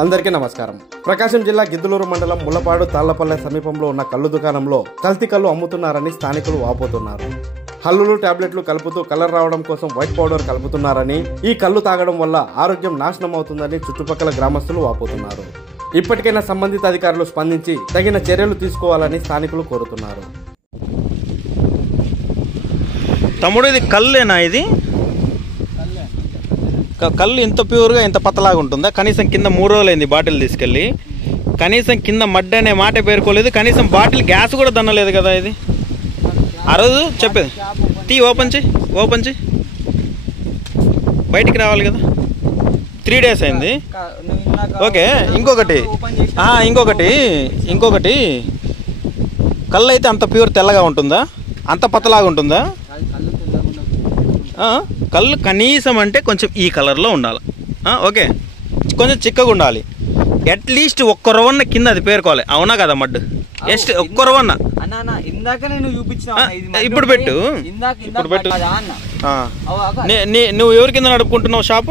అందరికీ నమస్కారం. ప్రకాశం జిల్లా గిద్దలూరు మండలం ముల్లపాడు తాళ్లపల్లె సమీపంలో ఉన్న కల్లు దుకాణంలో కల్తీ కల్లు అమ్ముతున్నారని స్థానికులు వాపోతున్నారు. హల్లులు టాబ్లెట్లు కలుపుతూ కలర్ రావడం కోసం వైట్ పౌడర్ కలుపుతున్నారని, ఈ కల్లు తాగడం వల్ల ఆరోగ్యం నాశనం అవుతుందని చుట్టుపక్కల గ్రామస్తులు వాపోతున్నారు. ఇప్పటికైనా సంబంధిత అధికారులు స్పందించి తగిన చర్యలు తీసుకోవాలని స్థానికులు కోరుతున్నారు. తమ్ముడు, ఇది కల్లేనా? ఇది కళ్ళు ఇంత ప్యూర్గా ఇంత పతలాగా ఉంటుందా? కనీసం కింద 3 రోజులైంది బాటిల్ తీసుకెళ్ళి, కనీసం కింద మడ్డ అనే మాట పేర్కోలేదు, కనీసం బాటిల్ గ్యాస్ కూడా దన్నలేదు కదా. ఇది ఆ రోజు చెప్పేది ఓపెన్ చేయి బయటికి రావాలి కదా. 3 days అయింది. ఓకే, ఇంకొకటి కళ్ళు అయితే అంత ప్యూర్ తెల్లగా ఉంటుందా? అంత పతలాగా ఉంటుందా? కళ్ళు కనీసం అంటే కొంచెం ఈ కలర్లో ఉండాలి. ఓకే, కొంచెం చిక్కగా ఉండాలి. అట్లీస్ట్ ఒక్క రవన్న కింద అది పేరుకోవాలి. అవునా కదా మడ్డు? జస్ట్ ఒక్క రవన్న. ఇప్పుడు పెట్టు. నువ్వు ఎవరి కింద నడుపుకుంటున్నావు షాపు?